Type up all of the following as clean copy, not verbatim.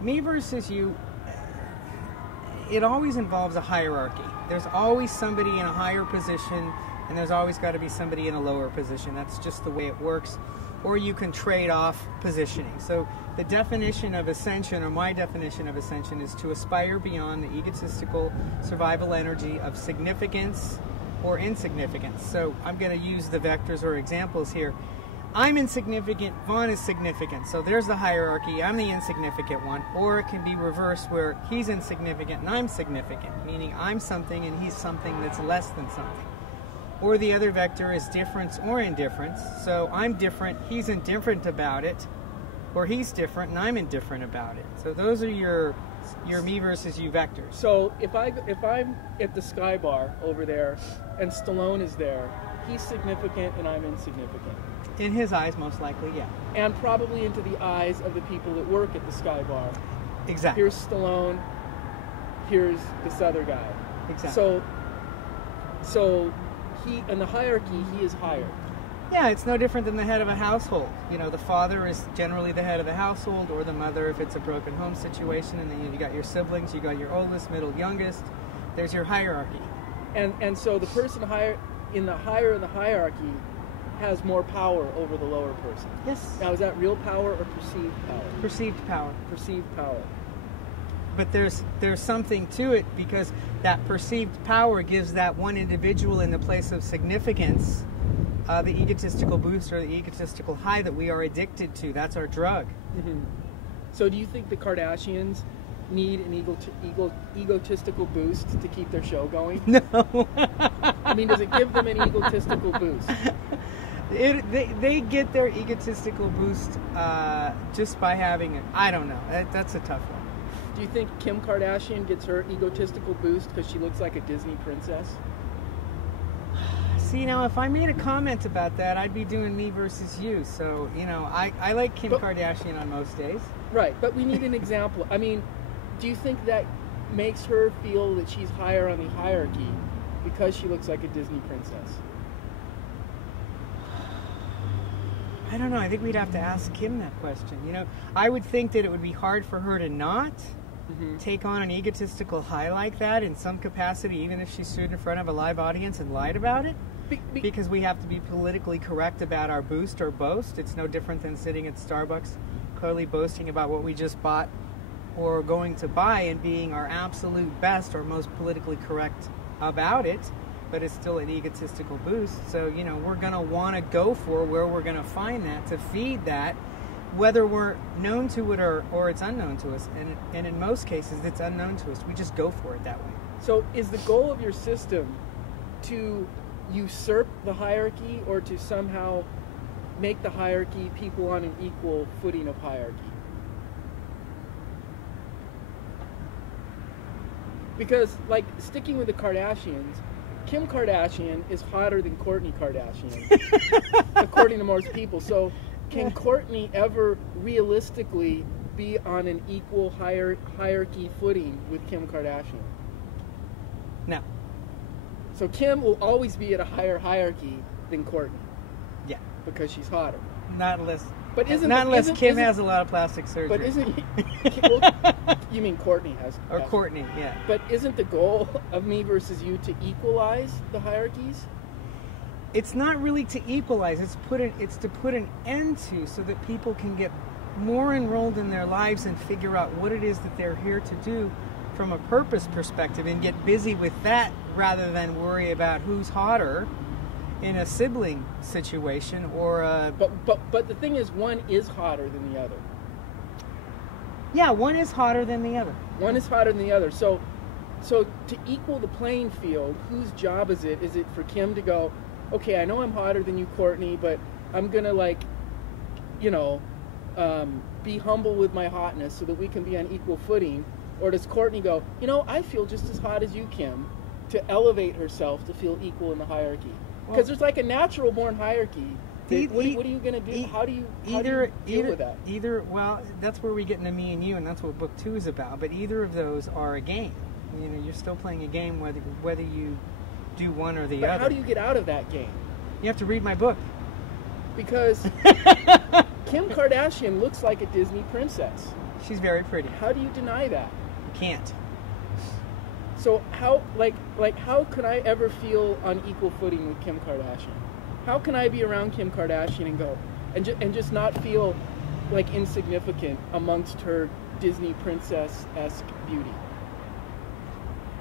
Me versus you, it always involves a hierarchy. There's always somebody in a higher position, and there's always got to be somebody in a lower position. That's just the way it works. Or you can trade off positioning. So the definition of ascension, or my definition of ascension, is to aspire beyond the egotistical survival energy of significance or insignificance. So I'm going to use the vectors or examples here. I'm insignificant, Vaughn is significant. So there's the hierarchy, I'm the insignificant one. Or it can be reversed where he's insignificant and I'm significant, meaning I'm something and he's something that's less than something. Or the other vector is difference or indifference. So I'm different, he's indifferent about it. Or he's different and I'm indifferent about it. So those are your me versus you vectors. So if I'm at the Sky Bar over there and Stallone is there, he's significant and I'm insignificant. In his eyes, most likely, yeah. And probably into the eyes of the people that work at the Sky Bar. Exactly. Here's Stallone, here's this other guy. Exactly. So he, in the hierarchy, he is higher. Yeah, it's no different than the head of a household. You know, the father is generally the head of the household, or the mother if it's a broken home situation, and then you got your siblings, you got your oldest, middle, youngest. There's your hierarchy. And so the person higher in the hierarchy has more power over the lower person. Yes. Now, is that real power or perceived power? Perceived power. Perceived power. But there's something to it, because that perceived power gives that one individual in the place of significance the egotistical boost or the egotistical high that we are addicted to. That's our drug. Mm-hmm. So do you think the Kardashians need an egotistical boost to keep their show going? No. I mean, does it give them an egotistical boost? They get their egotistical boost just by having it. I don't know. That's a tough one. Do you think Kim Kardashian gets her egotistical boost because she looks like a Disney princess? See, now, if I made a comment about that, I'd be doing me versus you. So, you know, I like Kim Kardashian on most days. Right, but we need an example. I mean, do you think that makes her feel that she's higher on the hierarchy because she looks like a Disney princess? I don't know. I think we'd have to ask Kim that question. You know, I would think that it would be hard for her to not take on an egotistical high like that in some capacity, even if she stood in front of a live audience and lied about it. Because we have to be politically correct about our boost or boast. It's no different than sitting at Starbucks clearly boasting about what we just bought or going to buy and being our absolute best or most politically correct about it, but it's still an egotistical boost. So, you know, we're going to want to go for where we're going to find that to feed that, whether we're known to it or it's unknown to us. And in most cases, it's unknown to us. We just go for it that way. So is the goal of your system to usurp the hierarchy or to somehow make the hierarchy people on an equal footing of hierarchy? Because, like, sticking with the Kardashians, Kim Kardashian is hotter than Kourtney Kardashian, according to most people. So can Kourtney ever realistically be on an equal hierarchy footing with Kim Kardashian? No. So Kim will always be at a higher hierarchy than Kourtney. Yeah. Because she's hotter. Not unless Kim has a lot of plastic surgery. But isn't... you mean Kourtney has... Or Kourtney, yeah. But isn't the goal of me versus you to equalize the hierarchies? It's not really to equalize. It's to put an end to, so that people can get more enrolled in their lives and figure out what it is that they're here to do from a purpose perspective and get busy with that rather than worry about who's hotter in a sibling situation or a... But the thing is, one is hotter than the other. Yeah, one is hotter than the other. One is hotter than the other. So to equal the playing field, whose job is it? Is it for Kim to go, okay, I know I'm hotter than you, Kourtney, but I'm gonna, like, you know, be humble with my hotness so that we can be on equal footing? Or does Kourtney go, you know, I feel just as hot as you, Kim, to elevate herself to feel equal in the hierarchy? Because there's like a natural born hierarchy. What are you going to do? How do you deal with that? Well, that's where we get into me and you, and that's what book 2 is about. But either of those are a game. You know, you're still playing a game whether you do one or the other. But how do you get out of that game? You have to read my book. Because Kim Kardashian looks like a Disney princess. She's very pretty. How do you deny that? You can't. So how, how could I ever feel on equal footing with Kim Kardashian? How can I be around Kim Kardashian and go, and just not feel like insignificant amongst her Disney princess-esque beauty?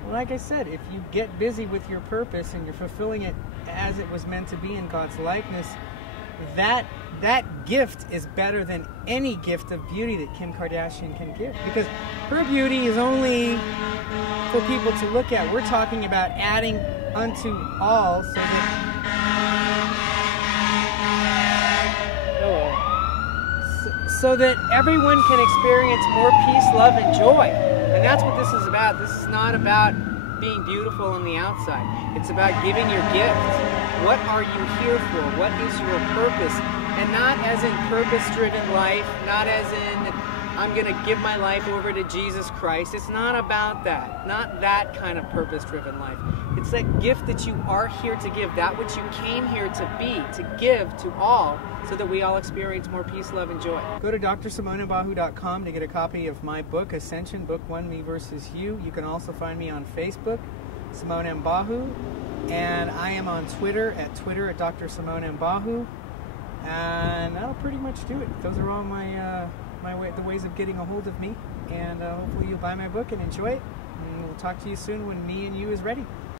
Well, like I said, if you get busy with your purpose and you're fulfilling it as it was meant to be in God's likeness, that gift is better than any gift of beauty that Kim Kardashian can give. Because her beauty is only for people to look at. We're talking about adding unto all so that everyone can experience more peace, love, and joy. And that's what this is about. This is not about being beautiful on the outside. It's about giving your gift. What are you here for? What is your purpose? And not as in purpose-driven life, not as in I'm going to give my life over to Jesus Christ. It's not about that. Not that kind of purpose-driven life. It's that gift that you are here to give, that which you came here to be, to give to all, so that we all experience more peace, love, and joy. Go to DrSimoneBahou.com to get a copy of my book, Ascension Book One, Me versus You. You can also find me on Facebook, Simone M. Bahou, and I am on Twitter at Dr. Simone M. Bahou. And that'll pretty much do it. Those are all the ways of getting a hold of me. And hopefully you'll buy my book and enjoy it. And we'll talk to you soon when Me and You is ready.